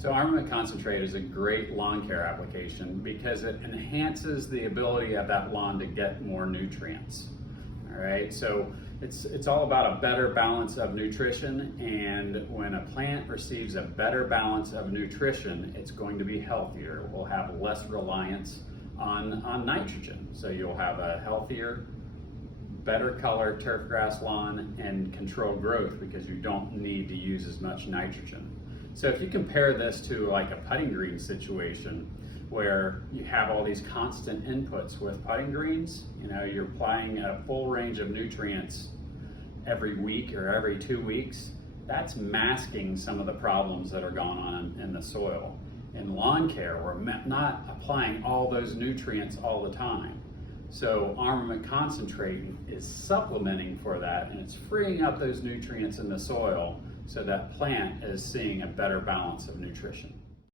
So Armament Concentrate is a great lawn care application because it enhances the ability of that lawn to get more nutrients. All right, so it's all about a better balance of nutrition, and when a plant receives a better balance of nutrition, it's going to be healthier. We'll have less reliance on nitrogen. So you'll have a healthier, better color turf grass lawn and controlled growth because you don't need to use as much nitrogen. So if you compare this to like a putting green situation where you have all these constant inputs with putting greens, you're applying a full range of nutrients every week or every 2 weeks, that's masking some of the problems that are going on in the soil. In lawn care, we're not applying all those nutrients all the time. So Armament Concentrate is supplementing for that, and it's freeing up those nutrients in the soil so that plant is seeing a better balance of nutrition.